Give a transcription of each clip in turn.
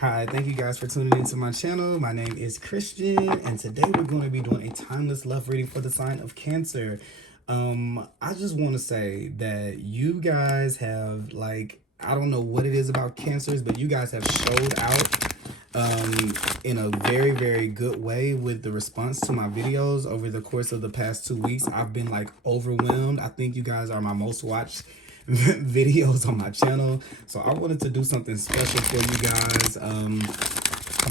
Hi, thank you guys for tuning into my channel. My name is Christian, and today we're going to be doing a timeless love reading for the sign of Cancer. I just want to say that you guys have, I don't know what it is about cancers, but you guys have showed out in a very, very good way with the response to my videos over the course of the past 2 weeks. I've been overwhelmed. I think you guys are my most watched videos on my channel, so I wanted to do something special for you guys,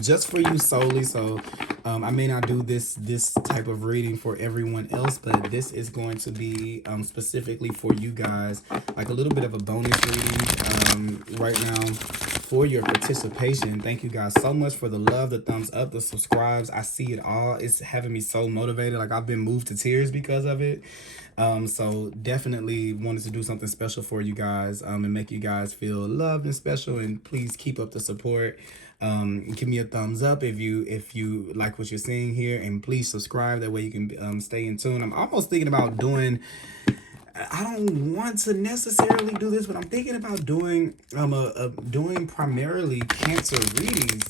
just for you solely. So I may not do this type of reading for everyone else, but this is going to be specifically for you guys, like a little bit of a bonus reading right now for your participation. Thank you guys so much for the love, the thumbs up, the subscribes. I see it all. It's having me so motivated. Like, I've been moved to tears because of it. So definitely wanted to do something special for you guys, and make you guys feel loved and special. And please keep up the support. Give me a thumbs up if you like what you're seeing here, and please subscribe. That way you can stay in tune. I'm almost thinking about doing, I don't want to necessarily do this, but I'm thinking about doing doing primarily Cancer readings.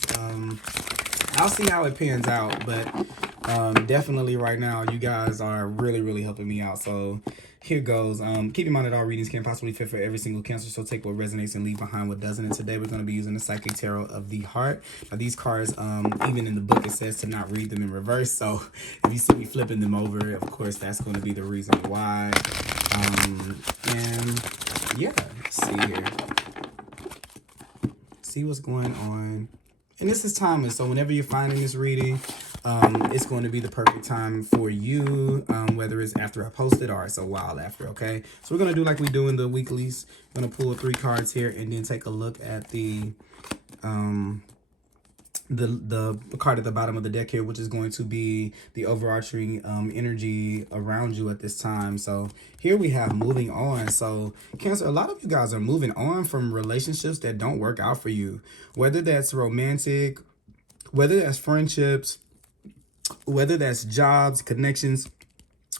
I'll see how it pans out, but definitely right now you guys are really helping me out. So here goes. Keep in mind that all readings can't possibly fit for every single Cancer, so take what resonates and leave behind what doesn't. And today we're going to be using the Psychic Tarot of the Heart. Now, these cards, even in the book, it says to not read them in reverse. So if you see me flipping them over, of course, that's going to be the reason why. And yeah, let's see here. See what's going on. And this is timeless, so whenever you're finding this reading, it's going to be the perfect time for you, whether it's after I post it or it's a while after, okay? So we're going to do like we do in the weeklies. I'm going to pull 3 cards here and then take a look at the card at the bottom of the deck here, which is going to be the overarching energy around you at this time. So here we have moving on. So Cancer, a lot of you guys are moving on from relationships that don't work out for you, whether that's romantic, whether that's friendships, whether that's jobs, connections.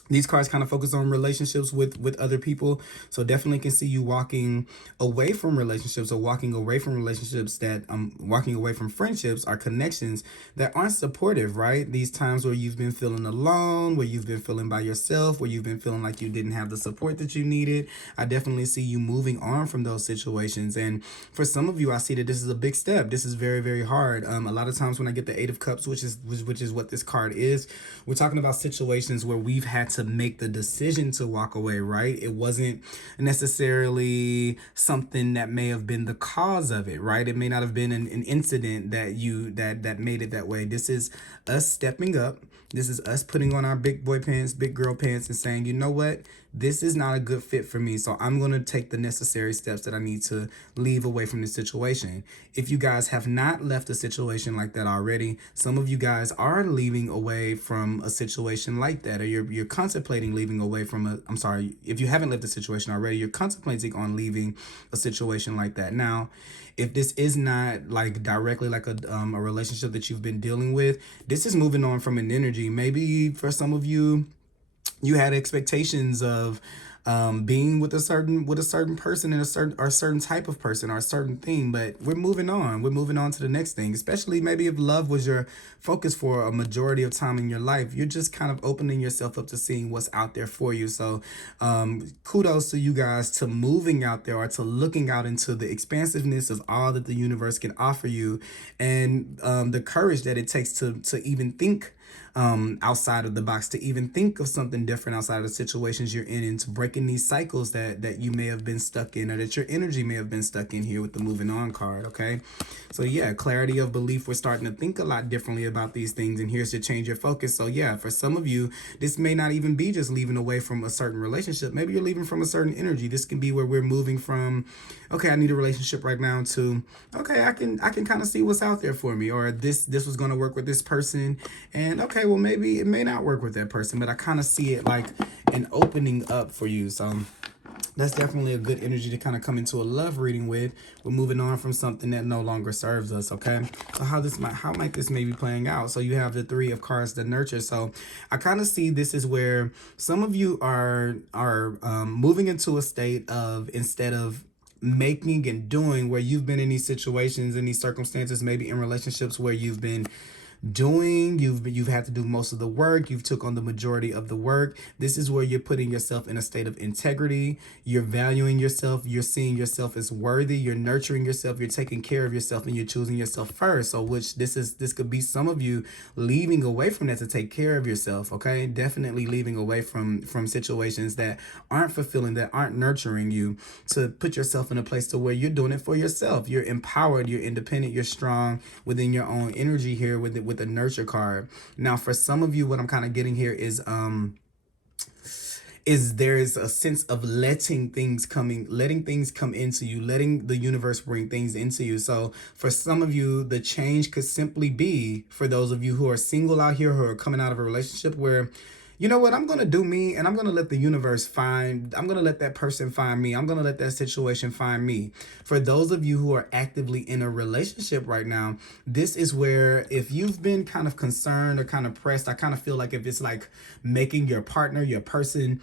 These cards kind of focus on relationships with other people. So definitely can see you walking away from relationships, or walking away from relationships that, walking away from friendships or connections that aren't supportive, right? These times where you've been feeling alone, where you've been feeling by yourself, where you've been feeling like you didn't have the support that you needed. I definitely see you moving on from those situations. And for some of you, I see that this is a big step. This is very hard. A lot of times when I get the 8 of Cups, which is what this card is, we're talking about situations where we've had to make the decision to walk away, right? It wasn't necessarily something that may have been the cause of it, right? It may not have been an incident that made it that way. This is us stepping up. This is us putting on our big boy pants, big girl pants, and saying, you know what? This is not a good fit for me. So I'm going to take the necessary steps that I need to leave away from this situation. If you guys have not left a situation like that already, some of you guys are leaving away from a situation like that, or you're contemplating leaving away from I'm sorry, if you haven't left a situation already, you're contemplating on leaving a situation like that. Now, if this is not like directly like a relationship that you've been dealing with, this is moving on from an energy. Maybe for some of you, you had expectations of being with a certain person, and a certain type of person or a certain thing, but we're moving on. We're moving on to the next thing. Especially maybe if love was your focus for a majority of time in your life, you're just kind of opening yourself up to seeing what's out there for you. So kudos to you guys to moving out there, or to looking out into the expansiveness of all that the universe can offer you, and the courage that it takes to even think outside of the box, to even think of something different outside of the situations you're in, and to breaking these cycles that you may have been stuck in, or that your energy may have been stuck in here with the moving on card. Okay, so yeah, clarity of belief. We're starting to think a lot differently about these things, and here's to change your focus. So yeah, for some of you, this may not even be just leaving away from a certain relationship. Maybe you're leaving from a certain energy. This can be where we're moving from, okay, I need a relationship right now, to, okay, I can kind of see what's out there for me, or this was going to work with this person, and okay, well, maybe it may not work with that person, but I kind of see it like an opening up for you. So that's definitely a good energy to kind of come into a love reading with. We're moving on from something that no longer serves us. Okay, so how might this maybe playing out? So you have the 3 of cards, the nurture. So I kind of see this is where some of you are moving into a state of, instead of making and doing, where you've been in these situations, in these circumstances, maybe in relationships where you've been doing, you've had to do most of the work, you've took on the majority of the work. This is where you're putting yourself in a state of integrity, you're valuing yourself, you're seeing yourself as worthy, you're nurturing yourself, you're taking care of yourself, and you're choosing yourself first. So which this could be some of you leaving away from that to take care of yourself. Okay, definitely leaving away from situations that aren't fulfilling, that aren't nurturing you, to put yourself in a place to where you're doing it for yourself. You're empowered, you're independent, you're strong within your own energy here with it, with the nurture card. Now for some of you, what I'm kind of getting here is there is a sense of letting things come into you, letting the universe bring things into you. So for some of you, the change could simply be, for those of you who are single out here, who are coming out of a relationship where, you know what, I'm going to do me, and I'm going to let the universe I'm going to let that person find me. I'm going to let that situation find me. For those of you who are actively in a relationship right now, this is where, if you've been kind of concerned or kind of pressed, I kind of feel like if it's like making your partner, your person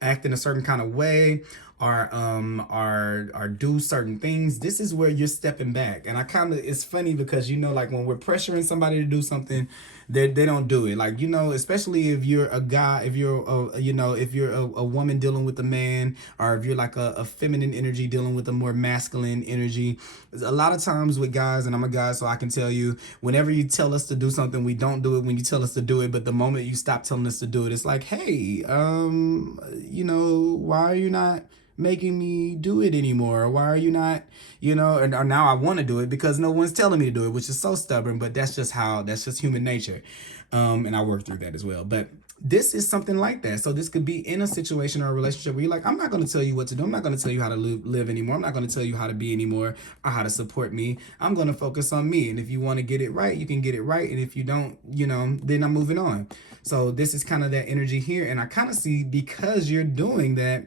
act in a certain kind of way, or do certain things, this is where you're stepping back. And it's funny because, you know, like when we're pressuring somebody to do something, they don't do it. Like, you know, especially if you're a guy, if you're a woman dealing with a man, or if you're like a feminine energy dealing with a more masculine energy. A lot of times with guys, and I'm a guy, so I can tell you, whenever you tell us to do something, we don't do it when you tell us to do it. But the moment you stop telling us to do it, it's like, hey, you know, why are you not making me do it anymore? Or why are you not, you know, or now I want to do it because no one's telling me to do it, which is so stubborn, but that's just human nature. And I work through that as well. But this is something like that. So this could be in a situation or a relationship where you're like, I'm not going to tell you what to do. I'm not going to tell you how to live anymore. I'm not going to tell you how to be anymore, or how to support me. I'm going to focus on me. And if you want to get it right, you can get it right. And if you don't, you know, then I'm moving on. So this is kind of that energy here. And I kind of see, because you're doing that,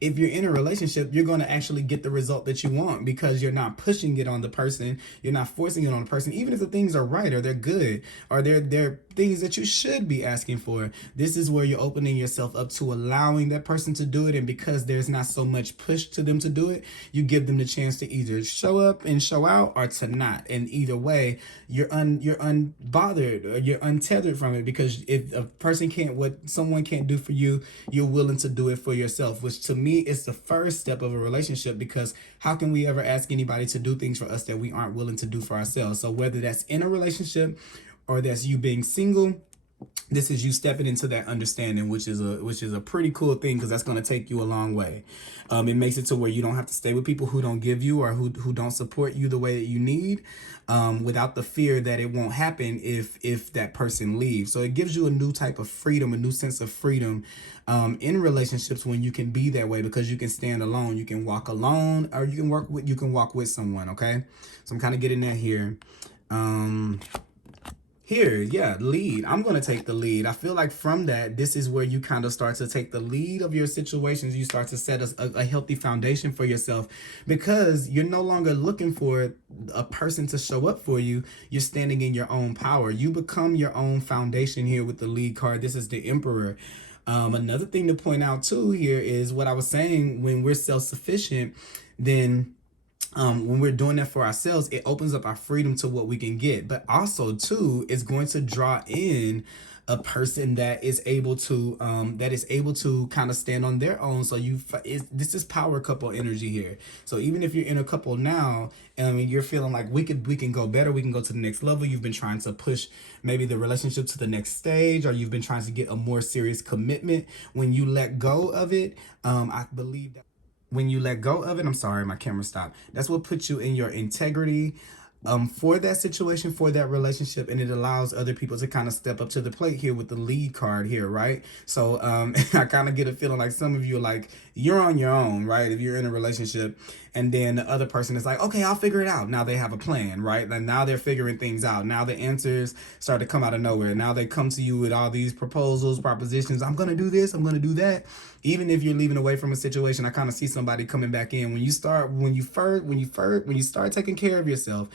if you're in a relationship, you're going to actually get the result that you want, because you're not pushing it on the person. You're not forcing it on the person, even if the things are right, or they're good, or they're things that you should be asking for. This is where you're opening yourself up to allowing that person to do it. And because there's not so much push to them to do it, you give them the chance to either show up and show out, or to not. And either way, you're unbothered, or you're untethered from it, because if a person what someone can't do for you, you're willing to do it for yourself, which to me is the first step of a relationship. Because how can we ever ask anybody to do things for us that we aren't willing to do for ourselves? So whether that's in a relationship, or that's you being single, this is you stepping into that understanding, which is a pretty cool thing, because that's going to take you a long way. It makes it to where you don't have to stay with people who don't give you, or who don't support you the way that you need, without the fear that it won't happen if that person leaves. So it gives you a new type of freedom, a new sense of freedom in relationships, when you can be that way, because you can stand alone, you can walk alone, or you can walk with someone. Okay, so I'm kind of getting that here. Here, yeah, lead. I'm going to take the lead. I feel like from that, this is where you kind of start to take the lead of your situations. You start to set a healthy foundation for yourself, because you're no longer looking for a person to show up for you. You're standing in your own power. You become your own foundation here with the lead card. This is the Emperor. Another thing to point out too here is what I was saying. When we're self-sufficient, then when we're doing that for ourselves, it opens up our freedom to what we can get. But also too, it's going to draw in a person that is able to kind of stand on their own. So this is power couple energy here. So even if you're in a couple now, you're feeling like we can go better, we can go to the next level. You've been trying to push maybe the relationship to the next stage, or you've been trying to get a more serious commitment. When you let go of it, I believe that when you let go of it, I'm sorry, my camera stopped. That's what puts you in your integrity for that situation, for that relationship, and it allows other people to kind of step up to the plate here with the lead card here, right? So I kind of get a feeling like some of you are like, you're on your own, right? If you're in a relationship, and then the other person is like, okay, I'll figure it out. Now they have a plan, right? And now they're figuring things out. Now the answers start to come out of nowhere. Now they come to you with all these proposals, propositions. I'm going to do this, I'm going to do that. Even if you're leaving away from a situation, I kind of see somebody coming back in. When you start taking care of yourself,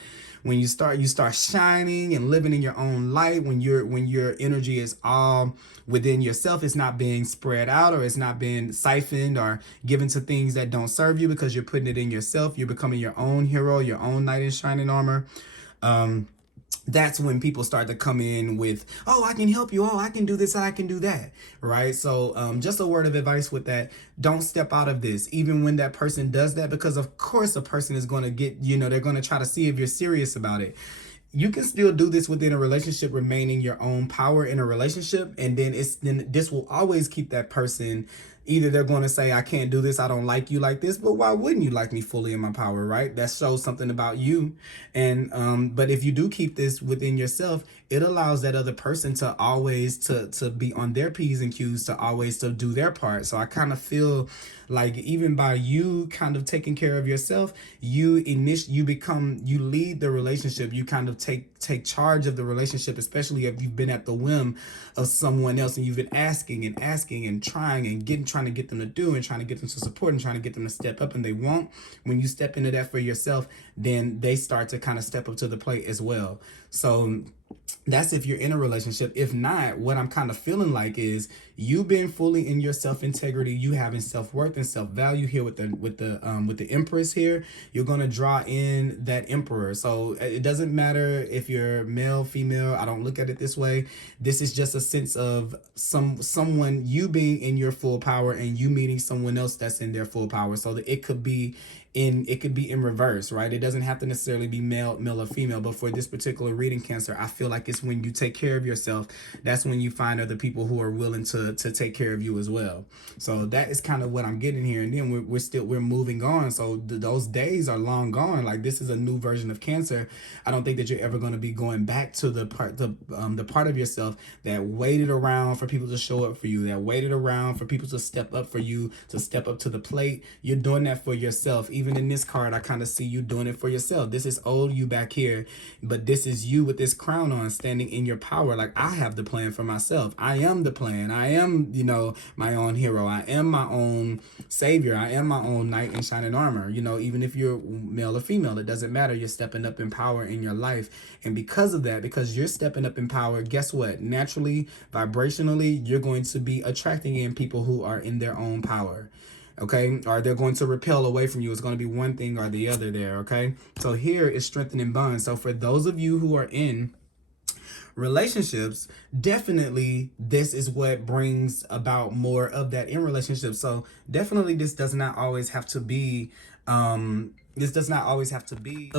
when you start shining and living in your own light, when your energy is all within yourself, it's not being spread out, or it's not being siphoned or given to things that don't serve you, because you're putting it in yourself. You're becoming your own hero, your own knight in shining armor. That's when people start to come in with, oh, I can help you, oh, I can do this, I can do that, right? So just a word of advice with that: don't step out of this, even when that person does that, because of course a person is going to get, they're going to try to see if you're serious about it. You can still do this within a relationship, remaining your own power in a relationship, and then this will always keep that person. Either they're going to say, I can't do this, I don't like you like this, but why wouldn't you like me fully in my power, right? That shows something about you. And but if you do keep this within yourself, it allows that other person to always to be on their P's and Q's, to always to do their part. So I kind of feel like even by you kind of taking care of yourself, you lead the relationship. You kind of take charge of the relationship, especially if you've been at the whim of someone else and you've been asking and trying to get them to do, and trying to get them to support, and trying to get them to step up, and they won't. When you step into that for yourself, then they start to kind of step up to the plate as well. So that's if you're in a relationship. If not, what I'm kind of feeling like is you being fully in your self-integrity, you having self-worth and self-value here with the Empress here. You're going to draw in that Emperor. So it doesn't matter if you're male, female. I don't look at it this way. This is just a sense of someone, you being in your full power and you meeting someone else that's in their full power. So that it could be in reverse, right? It doesn't have to necessarily be male or female, but for this particular reading, Cancer, I feel like it's when you take care of yourself, that's when you find other people who are willing to take care of you as well. So that is kind of what I'm getting here. And then we're moving on. So those days are long gone. Like, this is a new version of Cancer. I don't think that you're ever going to be going back to the part of yourself that waited around for people to show up for you, that waited around for people to step up for you, to step up to the plate. You're doing that for yourself. Even in this card, I kind of see you doing it for yourself. This is old you back here, but this is you with this crown on, standing in your power. Like, I have the plan for myself. I am the plan. I am, my own hero. I am my own savior. I am my own knight in shining armor. Even if you're male or female, it doesn't matter. You're stepping up in power in your life. And because of that, because you're stepping up in power, guess what? Naturally, vibrationally, you're going to be attracting in people who are in their own power. Okay, or they're going to repel away from you. It's going to be one thing or the other there. Okay, so here is strengthening bonds. So for those of you who are in relationships, definitely this is what brings about more of that in relationships. So definitely this does not always have to be of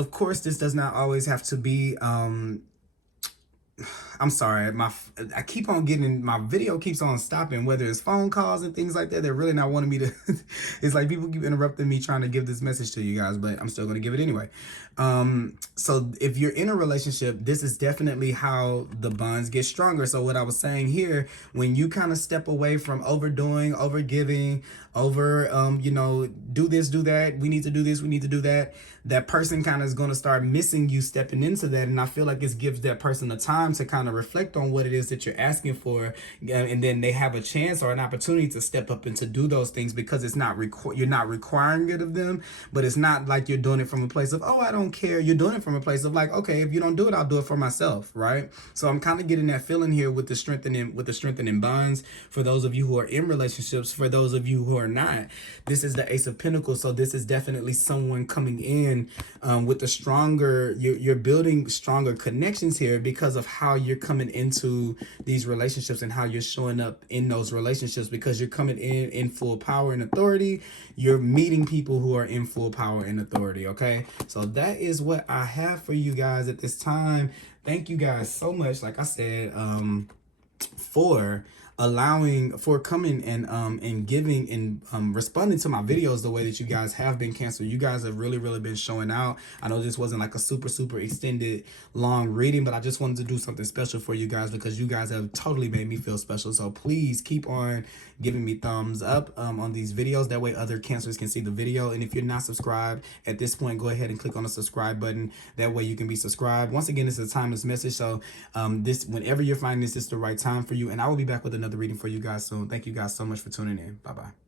course, this does not always have to be I'm sorry, I keep on getting, my video keeps on stopping, whether it's phone calls and things like that. They're really not wanting me to, it's like people keep interrupting me trying to give this message to you guys, but I'm still going to give it anyway. So if you're in a relationship, this is definitely how the bonds get stronger. So what I was saying here, when you kind of step away from overdoing, overgiving, do this, do that, we need to do this, we need to do that, that person kind of is going to start missing you stepping into that. And I feel like it gives that person the time to kind of reflect on what it is that you're asking for, and then they have a chance or an opportunity to step up and to do those things, because it's not you're not requiring it of them, but it's not like you're doing it from a place of, oh, I don't care. You're doing it from a place of like, okay, if you don't do it, I'll do it for myself, right? So I'm kind of getting that feeling here with the strengthening bonds. For those of you who are in relationships, for those of you who are not, this is the Ace of Pentacles. So this is definitely someone coming in with the stronger, you're building stronger connections here because of how you're coming into these relationships and how you're showing up in those relationships, because you're coming in full power and authority. You're meeting people who are in full power and authority. Okay, so that is what I have for you guys at this time. Thank you guys so much, like I said, for coming and giving and responding to my videos the way that you guys have been, Cancer. You guys have really been showing out. I know this wasn't like a super extended long reading, but I just wanted to do something special for you guys because you guys have totally made me feel special. So please keep on giving me thumbs up on these videos. That way other Cancers can see the video. And if you're not subscribed at this point, go ahead and click on the subscribe button. That way you can be subscribed. Once again, this is a timeless message. So whenever you're finding this is the right time for you. And I will be back with another reading for you guys soon. Thank you guys so much for tuning in. Bye-bye.